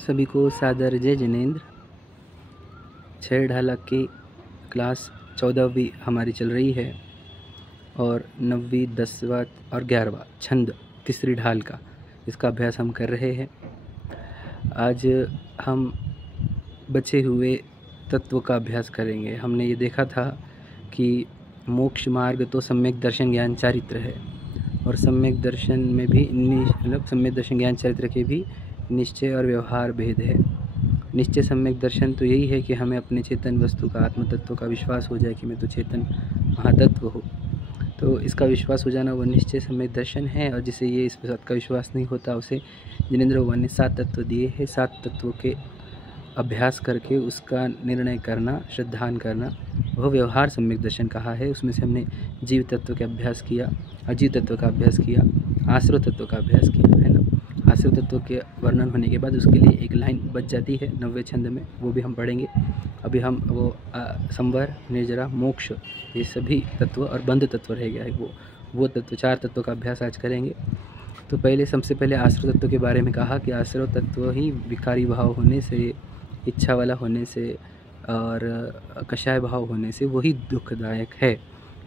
सभी को सादर जय जिनेंद्र। 6 ढालक की क्लास 14वीं हमारी चल रही है और 9वीं 10वां और 11वां छंद तीसरी ढाल का इसका अभ्यास हम कर रहे हैं। आज हम बचे हुए तत्व का अभ्यास करेंगे। हमने ये देखा था कि मोक्ष मार्ग तो सम्यक दर्शन ज्ञान चारित्र है और सम्यक दर्शन में भी सम्यक दर्शन ज्ञान चारित्र के भी निश्चय और व्यवहार भेद है। निश्चय सम्यक दर्शन तो यही है कि हमें अपने चेतन वस्तु का आत्म तत्व का विश्वास हो जाए कि मैं तो चेतन महातत्व हूँ, तो इसका विश्वास हो जाना वो निश्चय सम्यक दर्शन है। और जिसे ये इस बात का विश्वास नहीं होता उसे जिनेंद्र भगवान ने 7 तत्व दिए हैं। 7 तत्वों के अभ्यास करके उसका निर्णय करना, श्रद्धान करना, वह व्यवहार सम्यक दर्शन कहा है। उसमें से हमने जीव तत्व का अभ्यास किया, अजीव तत्व का अभ्यास किया, आश्रव तत्व का अभ्यास किया, है ना। आश्रव तत्व के वर्णन होने के बाद उसके लिए एक लाइन बच जाती है 9वें छंद में, वो भी हम पढ़ेंगे। अभी हम वो संवर, निर्जरा, मोक्ष, ये सभी तत्व और बंध तत्व रह गया है, वो तत्व 4 तत्वों का अभ्यास आज करेंगे। तो सबसे पहले आश्रव तत्व के बारे में कहा कि आश्रव तत्व ही विकारी भाव होने से, इच्छा वाला होने से और कषाय भाव होने से वही दुखदायक है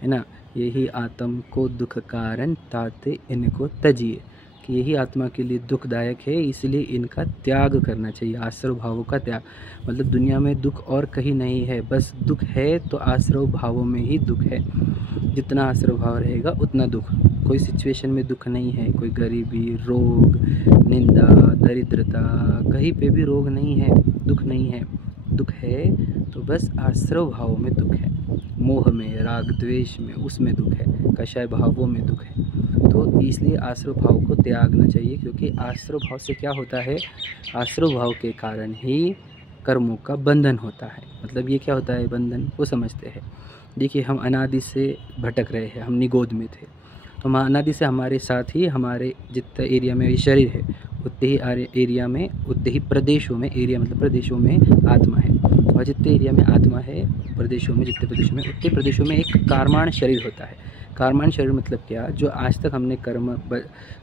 ना। यही आत्म को दुख कारण ताते इनको तजिए, कि यही आत्मा के लिए दुखदायक है, इसलिए इनका त्याग करना चाहिए। आश्रव भावों का त्याग मतलब दुनिया में दुख और कहीं नहीं है, बस दुख है तो आश्रव भावों में ही दुख है। जितना आश्रव भाव रहेगा उतना दुख। कोई सिचुएशन में दुख नहीं है, कोई गरीबी, रोग, निंदा, दरिद्रता, कहीं पे भी रोग नहीं है, दुख नहीं है। दुख है तो बस आश्रव भावों में दुख है, मोह में, राग द्वेष में, उसमें दुख है, कषाय भावों में दुख है। तो इसलिए आश्रव भाव को त्यागना चाहिए, क्योंकि आश्रव भाव से क्या होता है, आश्रव भाव के कारण ही कर्मों का बंधन होता है। मतलब ये क्या होता है बंधन, वो समझते हैं। देखिए, हम अनादि से भटक रहे हैं, हम निगोद में थे, तो हम अनादि से हमारे साथ ही हमारे जितने एरिया में ये शरीर है उतने ही एरिया में, उतने ही प्रदेशों में, एरिया मतलब प्रदेशों में आत्मा है, और जितने एरिया में आत्मा है प्रदेशों में, जितने प्रदेशों में, उतने प्रदेशों में एक कारमान शरीर होता है। कारमान शरीर मतलब क्या, जो आज तक हमने कर्म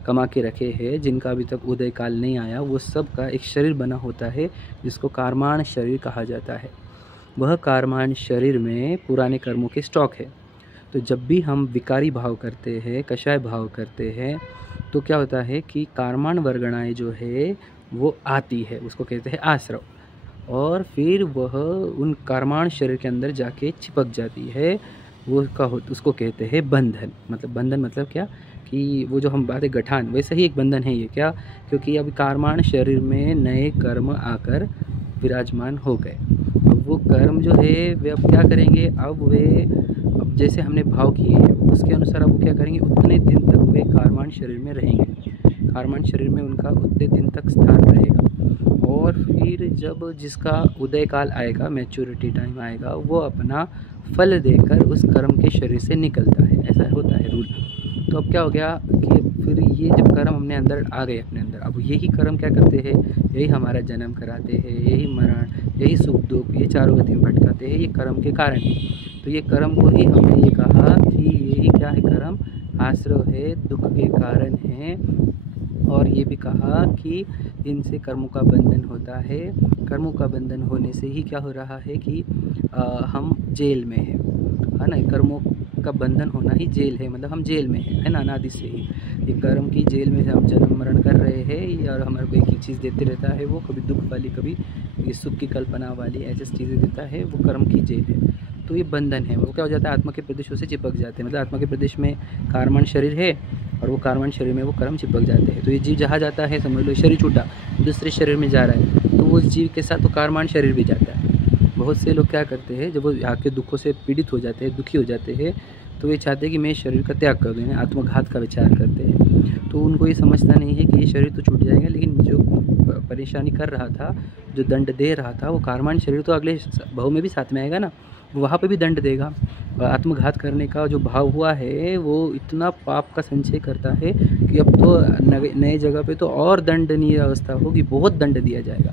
कमा के रखे हैं, जिनका अभी तक उदय काल नहीं आया, वो सब का एक शरीर बना होता है जिसको कारमान शरीर कहा जाता है। वह कारमान शरीर में पुराने कर्मों के स्टॉक है। तो जब भी हम विकारी भाव करते हैं, कषाय भाव करते हैं, तो क्या होता है कि कारमान वर्गणाएँ जो है वो आती है, उसको कहते हैं आश्रव, और फिर वह उन कारमान शरीर के अंदर जाके चिपक जाती है। वो उसको कहते हैं बंधन। मतलब बंधन मतलब क्या कि वो जो हम बातें गठान, वैसे ही एक बंधन है ये। क्या, क्योंकि अब कारमान शरीर में नए कर्म आकर विराजमान हो गए। अब वो कर्म जो है वे अब क्या करेंगे, अब जैसे हमने भाव किए हैं उसके अनुसार अब वो क्या करेंगे, उतने दिन तक वे कारमान शरीर में रहेंगे। कारमान शरीर में उनका उतने दिन तक स्थान रहेगा, और फिर जब जिसका उदय काल आएगा, मैच्योरिटी टाइम आएगा, वो अपना फल देकर उस कर्म के शरीर से निकलता है। ऐसा होता है रूल। तो अब क्या हो गया कि फिर ये जब कर्म हमने अंदर आ गए अपने अंदर, अब यही कर्म क्या करते हैं, यही हमारा जन्म कराते हैं, यही मरण, यही सुख दुख, ये चारों गति में भटकाते हैं, ये कर्म के कारण है। तो ये कर्म को ही हमने ये कहा कि यही क्या है, कर्म आश्रव है, दुख के कारण है। और ये भी कहा कि इनसे कर्मों का बंधन होता है। कर्मों का बंधन होने से ही क्या हो रहा है कि हम जेल में हैं, है ना। कर्मों का बंधन होना ही जेल है, मतलब हम जेल में हैं, है ना, अनादि से ही। ये कर्म की जेल में हम जन्म मरण कर रहे हैं, और हमारे को एक ही चीज़ देते रहता है, वो कभी दुख वाली, कभी ये सुख की कल्पना वाली, ऐसी चीज़ें देता है, वो कर्म की जेल है। तो ये बंधन है। वो क्या हो जाता है, आत्मा के प्रदेशों से चिपक जाते हैं। मतलब आत्मा के प्रदेश में कारमान शरीर है और वो कारमान शरीर में वो कर्म चिपक जाते हैं। तो ये जीव जहाँ जाता है, समझ लो शरीर छूटा, दूसरे शरीर में जा रहा है, तो वो जीव के साथ तो कारमान शरीर भी जाता है। बहुत से लोग क्या करते हैं, जब वो आके दुखों से पीड़ित हो जाते हैं, दुखी हो जाते हैं, तो वे चाहते हैं कि मैं शरीर का त्याग कर दूँ, आत्मघात का विचार करते हैं। तो उनको ये समझता नहीं है कि ये शरीर तो छूट जाएगा, लेकिन जो परेशानी कर रहा था, जो दंड दे रहा था, वो कारमान शरीर तो अगले भाव में भी साथ में आएगा ना, वहाँ पे भी दंड देगा। आत्मघात करने का जो भाव हुआ है वो इतना पाप का संचय करता है कि अब तो नए जगह पे तो और दंडनीय अवस्था होगी, बहुत दंड दिया जाएगा।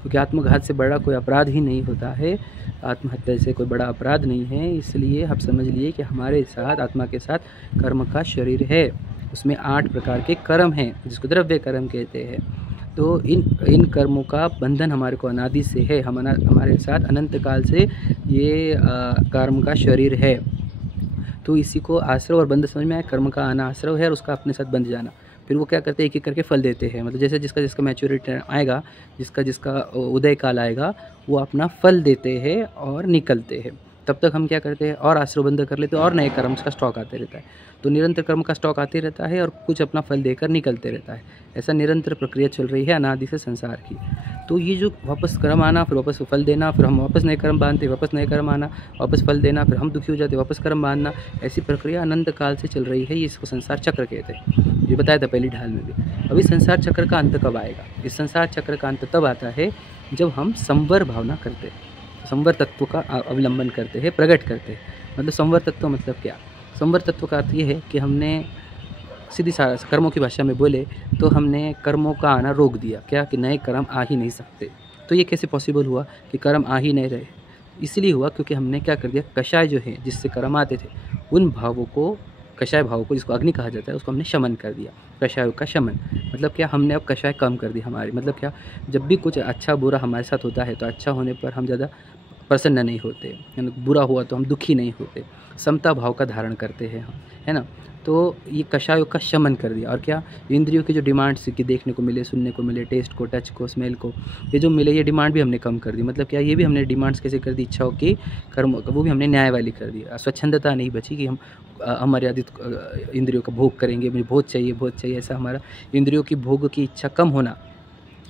क्योंकि आत्मघात से बड़ा कोई अपराध ही नहीं होता है, आत्महत्या से कोई बड़ा अपराध नहीं है। इसलिए आप समझ लिए कि हमारे साथ, आत्मा के साथ कर्म का शरीर है, उसमें 8 प्रकार के कर्म हैं, जिसको द्रव्य कर्म कहते हैं। तो इन कर्मों का बंधन हमारे को अनादि से है, हमारे साथ अनंत काल से ये कर्म का शरीर है। तो इसी को आश्रव और बंध समझ में आया। कर्म का आना आश्रव है और उसका अपने साथ बंध जाना। फिर वो क्या करते हैं, एक एक करके फल देते हैं। मतलब जैसे जिसका जिसका मैच्योरिटी आएगा, जिसका उदय काल आएगा, वो अपना फल देते हैं और निकलते हैं। तब तक हम क्या करते हैं, और आश्रव बंध कर लेते हैं और नए कर्म का स्टॉक आते रहता है। तो निरंतर कर्म का स्टॉक आते रहता है और कुछ अपना फल देकर निकलते रहता है। ऐसा निरंतर प्रक्रिया चल रही है अनादि से संसार की। तो ये जो वापस कर्म आना, फिर वापस फल देना, फिर हम वापस नए कर्म बांधते, वापस नए कर्म आना, वापस फल देना, फिर हम दुखी हो जाते, वापस कर्म बांधना, ऐसी प्रक्रिया अनंत काल से चल रही है। ये इसको संसार चक्र कहते हैं। ये बताया था पहली ढाल में भी। अभी संसार चक्र का अंत कब आएगा? इस संसार चक्र का अंत तब आता है जब हम संवर भावना करते हैं, संवर तत्व का अवलंबन करते हैं, प्रकट करते हैं। मतलब संवर तत्व मतलब क्या? संवर तत्व का अर्थ ये है कि हमने सीधी कर्मों की भाषा में बोले तो हमने कर्मों का आना रोक दिया। क्या? कि नए कर्म आ ही नहीं सकते। तो ये कैसे पॉसिबल हुआ कि कर्म आ ही नहीं रहे? इसलिए हुआ क्योंकि हमने क्या कर दिया, कषाय जो है जिससे कर्म आते थे, उन भावों को, कषाय भावों को, जिसको अग्नि कहा जाता है, उसको हमने शमन कर दिया। कषाय का शमन मतलब क्या? हमने अब कषाय कम कर दी हमारी। मतलब क्या? जब भी कुछ अच्छा बुरा हमारे साथ होता है तो अच्छा होने पर हम ज़्यादा प्रसन्न नहीं होते, बुरा हुआ तो हम दुखी नहीं होते, समता भाव का धारण करते हैं हम, है ना। तो ये कषायों का शमन कर दिया। और क्या? इंद्रियों की जो डिमांड्स कि देखने को मिले, सुनने को मिले, टेस्ट को, टच को, स्मेल को, ये जो मिले, ये डिमांड भी हमने कम कर दी। मतलब क्या? ये भी हमने डिमांड्स कैसे कर दी, इच्छाओं की, कर्मों का, वो भी हमने न्याय वाली कर दी। स्वच्छंदता नहीं बची कि हम अमर्यादित इंद्रियों का भोग करेंगे, मुझे बहुत चाहिए, बहुत चाहिए, ऐसा हमारा इंद्रियों की भोग की इच्छा कम होना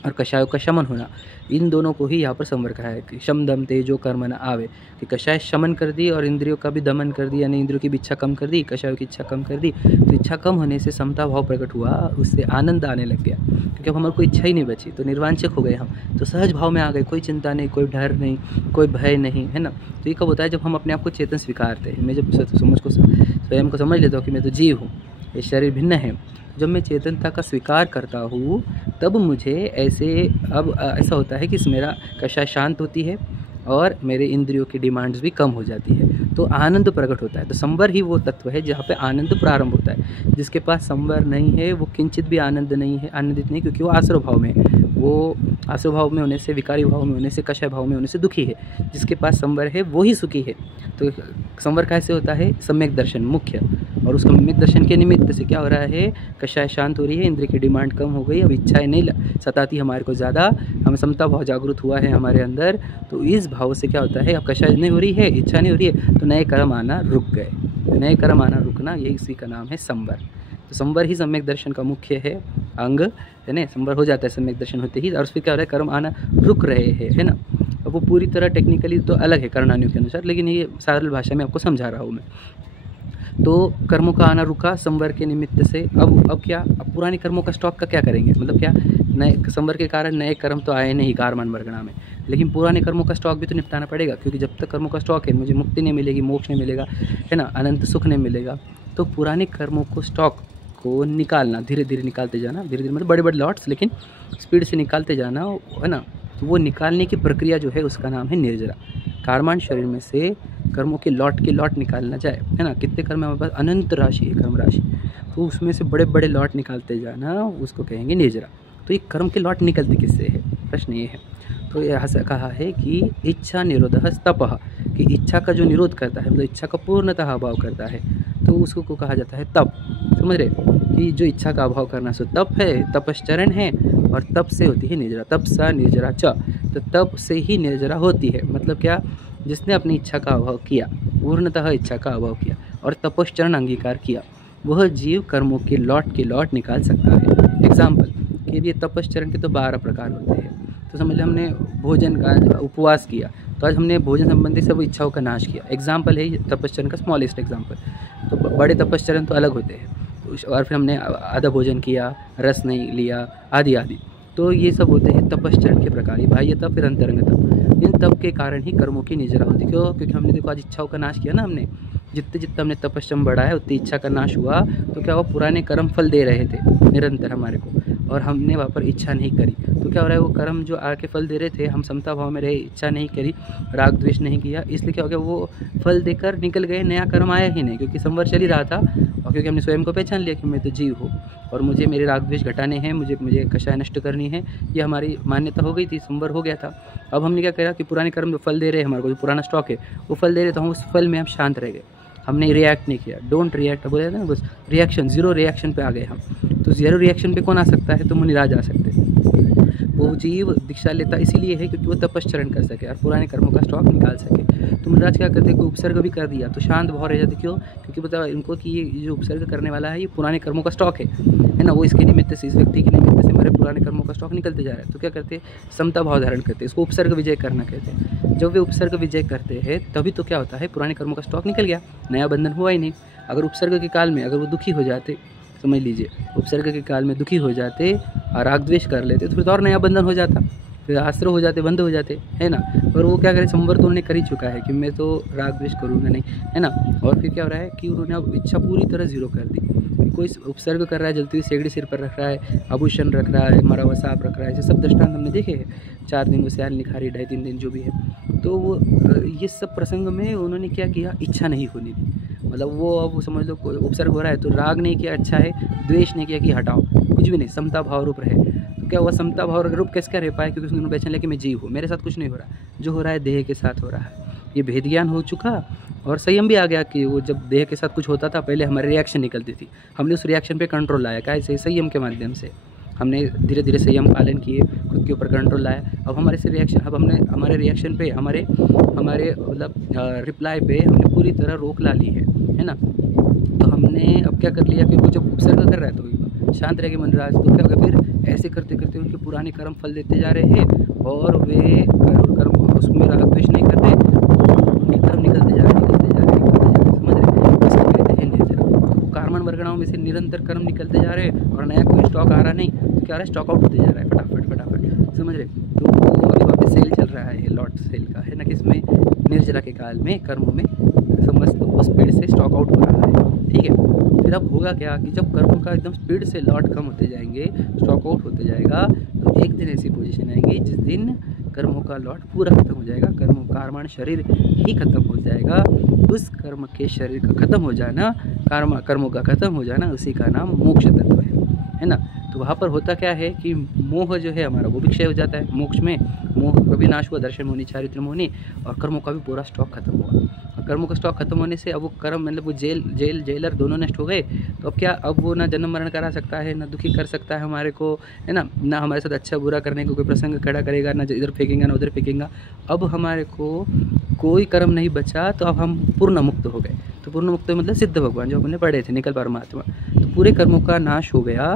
और कषायों का शमन होना, इन दोनों को ही यहाँ पर संवर कहा है कि शम दम तेजो कर्म न आवे। कि कषाय शमन कर दी और इंद्रियों का भी दमन कर दिया, यानी इंद्रियों की भी इच्छा कम कर दी, कषायों की इच्छा कम कर दी। तो इच्छा कम होने से समता भाव प्रकट हुआ, उससे आनंद आने लग गया, क्योंकि अब हमारे कोई इच्छा ही नहीं बची। तो निर्वांचक हो गए हम, तो सहज भाव में आ गए, कोई चिंता नहीं, कोई डर नहीं, कोई भय नहीं, है ना। तो ये कब होता है? जब हम अपने आप को चेतन स्वीकारते हैं। मैं जब स्वयं को समझ लेता हूँ कि मैं तो जीव हूँ, ये शरीर भिन्न है, जब मैं चेतनता का स्वीकार करता हूँ तब मुझे ऐसा होता है कि मेरा कषाय शांत होती है और मेरे इंद्रियों की डिमांड्स भी कम हो जाती है, तो आनंद प्रकट होता है। तो संवर ही वो तत्व है जहाँ पे आनंद प्रारंभ होता है। जिसके पास संवर नहीं है वो किंचित भी आनंदित नहीं, क्योंकि वो आश्रव भाव में है। वो आश्रव भाव में होने से, विकारी भाव में होने से, कषाय भाव में होने से दुखी है। जिसके पास संवर है वो ही सुखी है। तो संवर कैसे होता है? सम्यक दर्शन मुख्य। और उस सम्यक दर्शन के निमित्त से क्या हो रहा है? कषाय शांत हो रही है, इंद्रिय की डिमांड कम हो गई, अब इच्छाएं नहीं सताती हमारे को ज़्यादा, हम समता भाव जागृत हुआ है हमारे अंदर। तो इस भाव से क्या होता है? अब कषाय नहीं हो रही है, इच्छा नहीं हो रही है, तो नए कर्म आना रुक गए। नए कर्म आना रुकना, यही इसी का नाम है संवर। तो संवर ही सम्यक दर्शन का मुख्य है अंग, है ना। संवर हो जाता है सम्यक दर्शन होते ही, और फिर क्या हो रहा है? कर्म आना रुक रहे हैं, है ना। अब वो पूरी तरह टेक्निकली तो अलग है कर्णानियों के अनुसार, लेकिन ये सरल भाषा में आपको समझा रहा हूँ मैं। तो कर्मों का आना रुका संवर के निमित्त से। अब क्या? अब पुराने कर्मों का स्टॉक का क्या करेंगे? मतलब क्या? नए संवर के कारण नए कर्म तो आए नहीं कारमान वर्गणा में, लेकिन पुराने कर्मों का स्टॉक भी तो निपटाना पड़ेगा, क्योंकि जब तक कर्मों का स्टॉक है मुझे मुक्ति नहीं मिलेगी, मोक्ष नहीं मिलेगा, है ना, अनंत सुख नहीं मिलेगा। तो पुराने कर्मों को, स्टॉक को निकालना, धीरे धीरे निकालते जाना, धीरे धीरे मतलब बड़े बड़े लॉट्स, लेकिन स्पीड से निकालते जाना, है ना। तो वो निकालने की प्रक्रिया जो है उसका नाम है निर्जरा। कारमान शरीर में से कर्मों के लॉट निकालना जाए, है ना। कितने कर्म हमारे पास? अनंत राशि है, कर्म राशि। तो उसमें से बड़े बड़े लॉट निकालते जाना, उसको कहेंगे निर्जरा। तो ये कर्म के लॉट निकलते किससे है? प्रश्न ये है। तो यहाँ से कहा है कि इच्छा निरोधः तपः, कि इच्छा का जो निरोध करता है, मतलब इच्छा का पूर्णतः अभाव करता है, तो उसको को कहा जाता है तप। समझ रहे? कि जो इच्छा का अभाव करना सो तप है, तपश्चरण है, और तप से होती है निर्जरा। तप सा निर्जरा च, तो तप से ही निर्जरा होती है। मतलब क्या? जिसने अपनी इच्छा का अभाव किया, पूर्णतः इच्छा का अभाव किया और तपश्चरण अंगीकार किया, वह जीव कर्मों के लॉट निकाल सकता है। एग्जाम्पल के लिए तपश्चरण के तो 12 प्रकार होते हैं। तो समझ लें हमने भोजन का उपवास किया, तो आज हमने भोजन संबंधी सब इच्छाओं का नाश किया। एग्जाम्पल है तपश्चरण का, स्मॉलेस्ट एग्जाम्पल। तो बड़े तपश्चरण तो अलग होते हैं, और फिर हमने आधा भोजन किया, रस नहीं लिया, आदि आदि। तो ये सब होते हैं तपश्चरण के प्रकार, बाह्य तप, फिर अंतरंग तप। इन तप के कारण ही कर्मों की निर्जरा होती है। क्यों? क्योंकि हमने देखो आज इच्छाओं का नाश किया ना हमने, जितने हमने तपश्चम बढ़ाया उतनी इच्छा का नाश हुआ। तो क्या हुआ? पुराने कर्म फल दे रहे थे निरंतर हमारे को, और हमने वहाँ पर इच्छा नहीं करी। तो क्या हो रहा है? वो कर्म जो आके फल दे रहे थे, हम समता भाव में रहे, इच्छा नहीं करी, राग द्वेष नहीं किया, इसलिए क्या हो गया? वो फल देकर निकल गए, नया कर्म आया ही नहीं, क्योंकि संवर चल ही रहा था, और क्योंकि हमने स्वयं को पहचान लिया कि मैं तो जीव हूँ। और मुझे मेरे राग द्वेष घटाने हैं, मुझे कषाय नष्ट करनी है, ये हमारी मान्यता हो गई थी, संवर हो गया था। अब हमने क्या करा कि पुराने कर्म जो फल दे रहे हैं हमारे को, जो पुराना स्टॉक है वो फल दे रहे, तो हम उस फल में हम शांत रह गए, हमने रिएक्ट नहीं किया। डोंट रिएक्ट बोले जाते हैं ना, बस रिएक्शन, जीरो रिएक्शन पे आ गए हम। तो जीरो रिएक्शन पे कौन आ सकता है? तो मुनिराज आ सकते हैं। वो जीव दीक्षा लेता इसीलिए है क्योंकि वो तपश्चरण कर सके और पुराने कर्मों का स्टॉक निकाल सके। तो मुनिराज क्या करते हैं, कोई उपसर्ग भी कर दिया तो शांत भाव रह जाते। क्यों? क्योंकि पता है इनको कि ये जो उपसर्ग करने वाला है ये पुराने कर्मों का स्टॉक है ना, वो इसके निमित्त से, इस व्यक्ति के निमित्त से हमारे पुराने कर्मों का स्टॉक निकलते जा रहा है। तो क्या करते हैं, समता भाव धारण करते हैं, इसको उपसर्ग विजय करना कहते हैं। जब वे उपसर्ग विजय करते हैं तभी तो क्या होता है, पुराने कर्मों का स्टॉक निकल गया, नया बंधन हुआ ही नहीं। अगर उपसर्ग के काल में अगर वो दुखी हो जाते, समझ लीजिए उपसर्ग के काल में दुखी हो जाते और राग द्वेष कर लेते तो फिर तो और नया बंधन हो जाता, फिर आश्रय हो जाते, बंद हो जाते, है ना। और वो क्या करे, संवर तो उन्होंने कर ही चुका है कि मैं तो राग द्वेष करूँगा नहीं, है ना। और फिर क्या हो रहा है कि उन्होंने अब इच्छा पूरी तरह जीरो कर दी। कोई उपसर्ग कर रहा है, जलती हुई सेगड़ी सिर पर रख रहा है, आभूषण रख रहा है, मरा हुआ सांप रख रहा है, ऐसे सब दृष्टांत हमने देखे हैं। 4 दिन वो स्याल निखारी, 2.5-3 दिन जो भी है। तो वो ये सब प्रसंग में उन्होंने क्या किया, इच्छा नहीं होने दी। मतलब वो अब समझ लो कोई उपसर्ग हो रहा है तो राग नहीं किया, अच्छा है, द्वेष नहीं किया कि हटाओ, कुछ भी नहीं, समता भाव रूप रहे। तो क्या हुआ, समता भाव रूप कैसे क्या रह पाए? क्योंकि उसने पहचान लिया कि मैं जीव हूँ, मेरे साथ कुछ नहीं हो रहा, जो हो रहा है देह के साथ हो रहा है। ये भेद ज्ञान हो चुका और संयम भी आ गया कि वो जब देह के साथ कुछ होता था पहले हमारी रिएक्शन निकलती थी, हमने उस रिएक्शन पे कंट्रोल लाया। कैसे? संयम के माध्यम से हमने धीरे धीरे संयम पालन किए, खुद के ऊपर कंट्रोल लाया। अब हमारे से रिएक्शन, अब हमने हमारे रिएक्शन पे, हमारे मतलब रिप्लाई पे हमने पूरी तरह रोक ला ली है ना। तो हमने अब क्या कर लिया कि वो जब उपसर्ग कर रहा है तो शांत रह के मनराज, तो क्या होगा, फिर ऐसे करते करते उनके पुराने कर्म फल देते जा रहे हैं और वे कर्म उसमें राग द्वेष नहीं कर रहे, उनके कर्म निकलते जा रहे, समझ रहे, इसको कहते हैं निर्जरा। कार्मण वर्गणाओं में से निरंतर कर्म निकलते जा रहे हैं और नया कोई स्टॉक आ रहा नहीं, तो क्या आ रहा है, स्टॉक आउट होते जा रहा है फटाफट, समझ रहे। तो अभी वापस सेल चल रहा है, लॉट सेल का, है ना, किसमें, निर्जरा के काल में कर्मों में समस्त वो स्पीड से स्टॉक आउट हो रहा है, ठीक है। फिर अब होगा क्या कि जब कर्मों का एकदम स्पीड से लॉट कम होते जाएंगे, स्टॉक आउट होते जाएगा, तो एक दिन ऐसी पोजीशन आएगी जिस दिन कर्मों का लॉट पूरा खत्म हो जाएगा, कर्मण शरीर ही खत्म हो जाएगा। उस कर्म के शरीर का खत्म हो जाना, कर्मों का खत्म हो जाना, उसी का नाम मोक्ष तत्व है ना। तो वहाँ पर होता क्या है कि मोह जो है हमारा वो भी क्षय हो जाता है। मोक्ष में मोह का भी नाश हुआ, दर्शन मोहनी, चारित्र मोहनी, और कर्मों का भी पूरा स्टॉक खत्म हुआ। और कर्मों का स्टॉक खत्म होने से अब वो कर्म, मतलब वो जेलर दोनों नष्ट हो गए। तो अब क्या, अब वो ना जन्म मरण करा सकता है, ना दुखी कर सकता है हमारे को, है ना हमारे साथ अच्छा बुरा करने को कोई प्रसंग खड़ा करेगा, ना इधर फेंकेगा ना उधर फेंकेगा। अब हमारे को कोई कर्म नहीं बचा, तो अब हम पूर्ण मुक्त हो गए। तो पूर्ण मुक्त मतलब सिद्ध भगवान जो हमने पढ़े थे, निकल परमात्मा। तो पूरे कर्मों का नाश हो गया।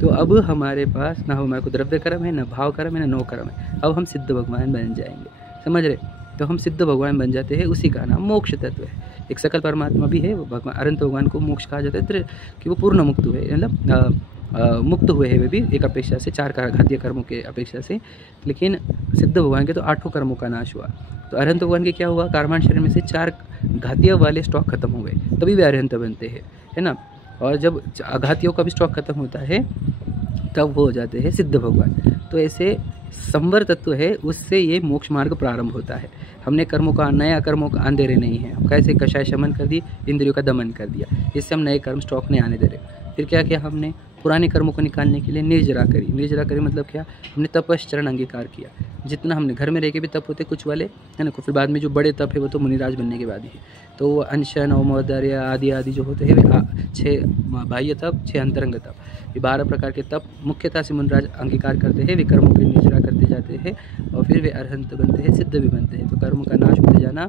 तो अब हमारे पास ना हमारे को द्रव्य कर्म है, ना भाव कर्म है, ना नो कर्म है। अब हम सिद्ध भगवान बन जाएंगे, समझ रहे। तो हम सिद्ध भगवान बन जाते हैं, उसी का नाम मोक्ष तत्व है। एक सकल परमात्मा भी है, वो भगवान अनंत भगवान को मोक्ष कहा जाता है कि वो पूर्ण मुक्त हुए, मतलब मुक्त हुए हैं वे भी एक अपेक्षा से, 4 घातीय कर्मों के अपेक्षा से। लेकिन सिद्ध भगवान के तो 8 कर्मों का नाश हुआ। तो अरहंत भगवान के क्या हुआ, कार्माण शरीर में से 4 घातीय वाले स्टॉक खत्म हो गए, तभी वे अरहंत बनते हैं, है ना। और जब अघातियों का भी स्टॉक खत्म होता है तब वो हो जाते हैं सिद्ध भगवान। तो ऐसे संवर तत्व है, उससे ये मोक्ष मार्ग प्रारंभ होता है। हमने कर्मों का, नया कर्मों का अंधेरे नहीं है, कैसे कषाय शमन कर दी, इंद्रियों का दमन कर दिया, इससे हम नए कर्म स्टॉक नहीं आने दे रहे। फिर क्या किया हमने, पुराने कर्मों को निकालने के लिए निर्जरा करी। निर्जरा करी मतलब क्या, हमने तपश्चरण अंगीकार किया। जितना हमने घर में रह के भी तप होते कुछ वाले, है ना, फिर बाद में जो बड़े तप है वो तो मुनिराज बनने के बाद ही है। तो वो अनशन औमोदर्य आदि जो होते हैं, 6 बाह्य तप, 6 अंतरंग तप, ये 12 प्रकार के तप मुख्यतः से मुनिराज अंगीकार करते हैं। वे कर्मों की निर्जरा करते जाते हैं और फिर वे अरहंत बनते हैं, सिद्ध भी बनते हैं। तो कर्म का नाश होते जाना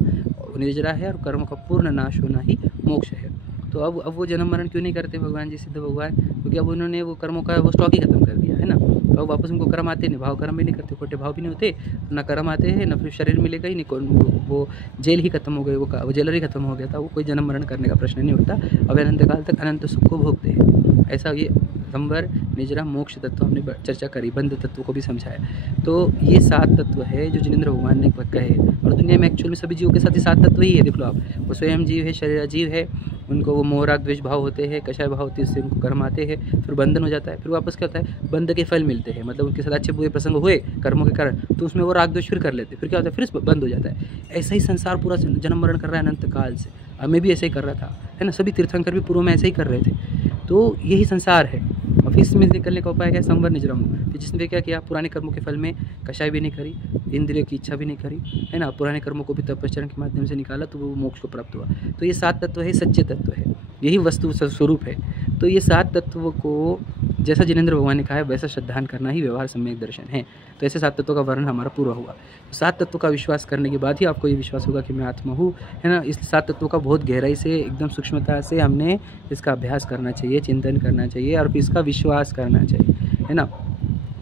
निर्जरा है और कर्म का पूर्ण नाश होना ही मोक्ष है। तो अब वो जन्म मरण क्यों नहीं करते भगवान जी, सिद्ध भगवान, क्योंकि अब उन्होंने वो कर्मों का वो स्टॉक ही खत्म कर दिया, है ना। तो अब वापस उनको कर्म आते नहीं, भाव कर्म भी नहीं करते, खोटे भाव भी नहीं होते, ना कर्म आते हैं, ना फिर शरीर मिलेगा ही नहीं। वो जेल ही खत्म हो गई, वो जेलर ही खत्म हो गया था, वो कोई जन्म मरण करने का प्रश्न नहीं होता। अब अनंत काल तक अनंत सुख को भोगते हैं। ऐसा ये संवर, निजरा, मोक्ष तत्व हमने चर्चा करी, बंध तत्व को भी समझाया। तो ये 7 तत्व है जो जिनेंद्र भगवान ने कहे। और दुनिया में एक्चुअल में सभी जीवों के साथ ये 7 तत्व ही है। देख लो आप, वो स्वयं जीव है, शरीर जीव है, उनको वो मोह राग द्वेष भाव होते हैं, कषाय भाव होती है, उससे उनको कर्म आते हैं, फिर बंधन हो जाता है, फिर वापस क्या होता है, बंध के फल मिलते हैं, मतलब उनके साथ अच्छे बुरे प्रसंग हुए कर्मों के कारण, तो उसमें वो राग द्वेष फिर कर लेते हैं, फिर क्या होता है, फिर बंद हो जाता है। ऐसा ही संसार पूरा जन्म मरण कर रहा है अनंत काल से। मैं भी ऐसे ही कर रहा था, है ना, सभी तीर्थंकर भी पूर्व में ऐसे ही कर रहे थे। तो यही संसार है। और फिर इसमें निकलने का उपाय क्या है? संवर निजरम। फिर जिसने क्या किया? पुराने कर्मों के फल में कषाय भी नहीं करी, इंद्रियों की इच्छा भी नहीं करी, है ना, पुराने कर्मों को भी तपश्चरण के माध्यम से निकाला, तो वो मोक्ष को प्राप्त हुआ। तो ये 7 तत्व है, सच्चे तत्व है, यही वस्तु स्वरूप है। तो ये 7 तत्वों को जैसा जिनेंद्र भगवान ने कहा है वैसा श्रद्धान करना ही व्यवहार सम्यक दर्शन है। तो ऐसे 7 तत्वों का वर्णन हमारा पूरा हुआ। 7 तत्वों का विश्वास करने के बाद ही आपको ये विश्वास होगा कि मैं आत्मा हूँ, है ना। इस 7 तत्वों का बहुत गहराई से, एकदम सूक्ष्मता से हमने इसका अभ्यास करना चाहिए, चिंतन करना चाहिए और फिर इसका विश्वास करना चाहिए, है ना,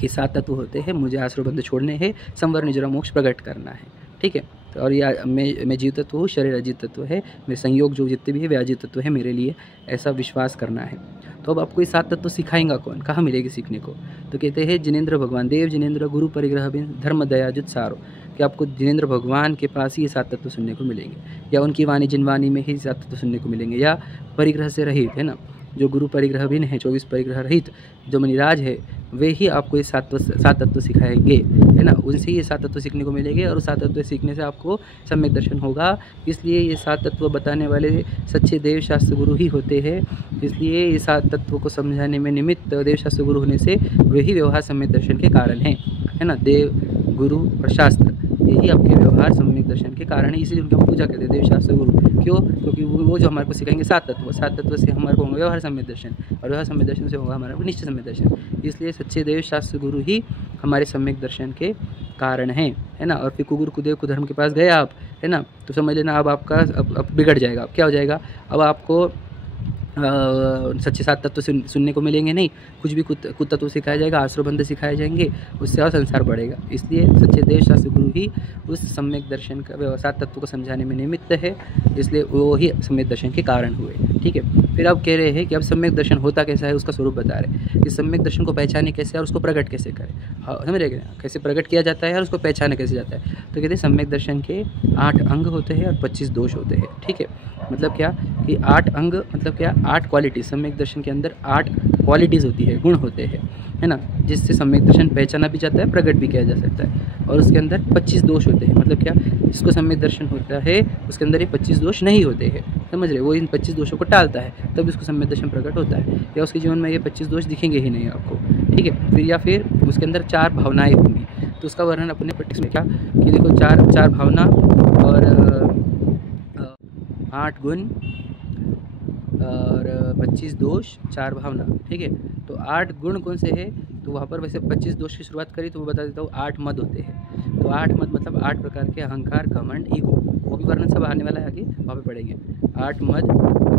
कि 7 तत्व होते हैं, मुझे आश्रय बंध छोड़ने हैं, संवर निजरा मोक्ष प्रकट करना है, ठीक है। तो और ये मैं जीव तत्व हूँ, शरीर अजीत तत्व है, मेरे संयोग जो जितने भी है वे अजीत तत्व है मेरे लिए, ऐसा विश्वास करना है। तो अब आपको ये 7 तत्व सिखाएंगा कौन? कहाँ मिलेगी सीखने को? तो कहते हैं जिनेंद्र भगवान, देव जिनेंद्र गुरु परिग्रह बिन धर्म दया जुत सारो, कि आपको जिनेंद्र भगवान के पास ही ये 7 तत्व सुनने को मिलेंगे, या उनकी वाणी जिनवाणी में ही 7 तत्व सुनने को मिलेंगे, या परिग्रह से रहित, है ना, जो गुरु परिग्रह बिन है, 24 परिग्रह रहित जो मनिराज है, वे ही आपको ये 7 तत्व सिखाएंगे, है ना। उनसे ये 7 तत्व सीखने को मिलेंगे और 7 तत्व सीखने से आपको सम्यक दर्शन होगा। इसलिए ये 7 तत्व बताने वाले सच्चे देव शास्त्र गुरु ही होते हैं। इसलिए ये 7 तत्वों को समझाने में निमित्त देव शास्त्र गुरु होने से वही व्यवहार सम्यक दर्शन के कारण हैं, है ना। देव, गुरु और शास्त्र यही आपके व्यवहार सम्यक दर्शन के कारण है। इसीलिए उनकी हम पूजा करते हैं, देव शास्त्र गुरु। क्यों? क्योंकि वो जो हमारे को सिखाएंगे 7 तत्व से हमारे को व्यवहार सम्यक दर्शन, और व्यवहार सम्यक दर्शन से होगा हमारा निश्चय सम्यक दर्शन। इसलिए सच्चे देव शास्त्र गुरु ही हमारे सम्यक दर्शन के कारण हैं, है ना। और फिर कुगुर कुदेव कुधर्म के पास गए आप, है ना, तो समझ लेना अब आपका अब बिगड़ जाएगा। अब क्या हो जाएगा? अब आपको सच्चे 7 तत्व सुनने को मिलेंगे नहीं, कुछ भी कुतत्व सिखाया जाएगा, आश्रयबंध सिखाए जाएंगे, उससे और संसार बढ़ेगा। इसलिए सच्चे देव शास्त्र गुरु ही उस सम्यक दर्शन का 7 तत्व को समझाने में निमित्त है, इसलिए वो ही सम्यक दर्शन के कारण हुए, ठीक है। फिर अब कह रहे हैं कि अब सम्यक दर्शन होता कैसा है, उसका स्वरूप बता रहे हैं कि सम्यक दर्शन को पहचाने कैसे और उसको प्रकट कैसे करें। हाँ, समझ रहे क्या? कैसे प्रकट किया जाता है और उसको पहचाने कैसे जाता है। तो कहते हैं सम्यक दर्शन के 8 अंग होते हैं और 25 दोष होते हैं, ठीक है। मतलब क्या कि 8 अंग, मतलब क्या, 8 क्वालिटीज। सम्यक दर्शन के अंदर 8 क्वालिटीज़ होती है, गुण होते हैं, है ना, जिससे सम्यक दर्शन पहचाना भी जाता है, प्रकट भी किया जा सकता है। और उसके अंदर 25 दोष होते हैं। मतलब क्या, जिसको सम्यक दर्शन होता है उसके अंदर ये 25 दोष नहीं होते हैं, समझ रहे, वो इन 25 दोषों को टालता है, तब इसको सम्यक दर्शन प्रकट होता है, या उसके जीवन में ये 25 दोष दिखेंगे ही नहीं आपको, ठीक है। फिर या फिर उसके अंदर 4 भावनाएँ होंगी, तो उसका वर्णन अपने प्रैक्टिस में क्या कि देखो, 4 भावना और 8 गुण और 25 दोष, 4 भावना, ठीक है। तो 8 गुण कौन से है? तो वहाँ पर वैसे 25 दोष की शुरुआत करी तो वो बता देता हूँ, 8 मद होते हैं। तो 8 मद मतलब 8 प्रकार के अहंकार, घमंड, ईगो, वो भी वर्णन सब आने वाला है, आगे वहाँ पे पढ़ेंगे। 8 मद,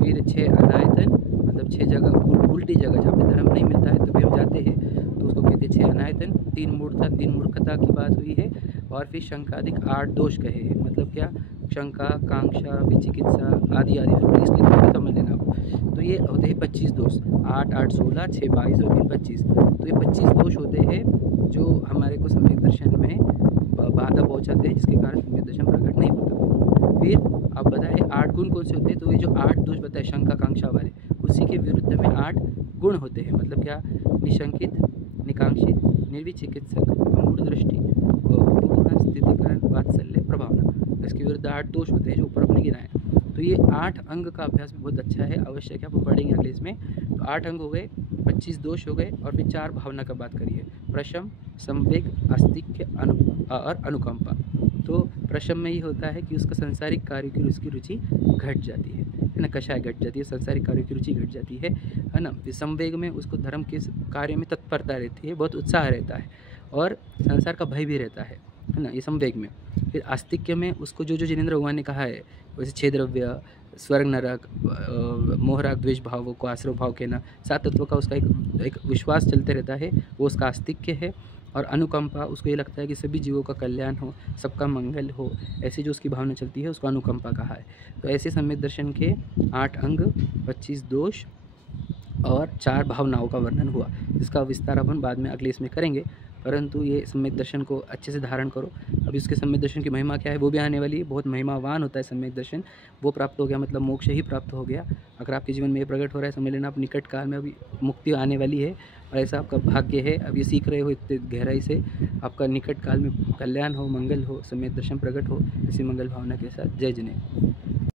फिर 6 अनायतन, मतलब 6 जगह, उल्टी जगह जहाँ पे धर्म नहीं मिलता है तभी हम जाते हैं, तो उसको कहते हैं 6 अनायतन। 3 मूर्खता, 3 मूर्खता की बात हुई है। और फिर शंकादिक 8 दोष कहे हैं, मतलब क्या, शंका, कांक्षा, विचिकित्सा आदि आदि, इसलिए समझ लेना आप। तो ये होते हैं 25 दोष, 8, 8, 16, 6, 22 और 3, 25। तो ये 25 दोष होते हैं जो हमारे को सम्यक दर्शन में बाधा पहुंचाते हैं, जिसके कारण सम्यक दर्शन प्रकट नहीं होता। फिर आप बताएं 8 गुण कौन से होते हैं? तो ये जो 8 दोष बताए शंका, कांक्षा वाले, उसी के विरुद्ध में 8 गुण होते हैं। मतलब क्या, निशंकित, निकांक्षित, निर्विचिकित्सक, अमूढ़ दृष्टि, उपगुण, स्थितिकरण, वात्सल्य, प्रभावना, इसके विरुद्ध 8 दोष होते हैं जो ऊपर अपने गिनाए। तो ये 8 अंग का अभ्यास भी बहुत अच्छा है, आवश्यक है, आप पढ़ेंगे अगले इसमें। तो 8 अंग हो गए, 25 दोष हो गए, और फिर 4 भावना का बात करिए, प्रशम, संवेग, आस्तिक्य और अनुकंपा। तो प्रशम में ये होता है कि उसका सांसारिक कार्य की उसकी रुचि घट जाती है ना, कषाय घट जाती है, सांसारिक कार्य की रुचि घट जाती है ना। संवेग में उसको धर्म के कार्य में तत्परता रहती है, बहुत उत्साह रहता है, और संसार का भय भी रहता है ना, ये संवेग में। फिर आस्तिक्य में उसको जो जो जिनेंद्र भगवान ने कहा है, वैसे 6 द्रव्य, स्वर्ग, नरक, मोहराग, द्वेष भावों को आश्रय भाव कहना, 7 तत्वों का उसका एक विश्वास चलते रहता है, वो उसका आस्तिक्य है। और अनुकंपा, उसको ये लगता है कि सभी जीवों का कल्याण हो, सबका मंगल हो, ऐसी जो उसकी भावना चलती है उसको अनुकंपा कहा है। तो ऐसे सम्यक दर्शन के 8 अंग, 25 दोष और 4 भावनाओं का वर्णन हुआ, जिसका विस्तार अपन बाद में अगले इसमें करेंगे। परंतु ये सम्यक दर्शन को अच्छे से धारण करो। अभी उसके सम्यक दर्शन की महिमा क्या है वो भी आने वाली है, बहुत महिमावान होता है सम्यक दर्शन। वो प्राप्त हो गया मतलब मोक्ष ही प्राप्त हो गया। अगर आपके जीवन में ये प्रकट हो रहा है, समझ लेना आप निकट काल में अभी मुक्ति आने वाली है, और ऐसा आपका भाग्य है। अब ये सीख रहे हो इतने गहराई से, आपका निकट काल में कल्याण हो, मंगल हो, सम्यक दर्शन प्रकट हो, इसी मंगल भावना के साथ जय जिनेंद्र।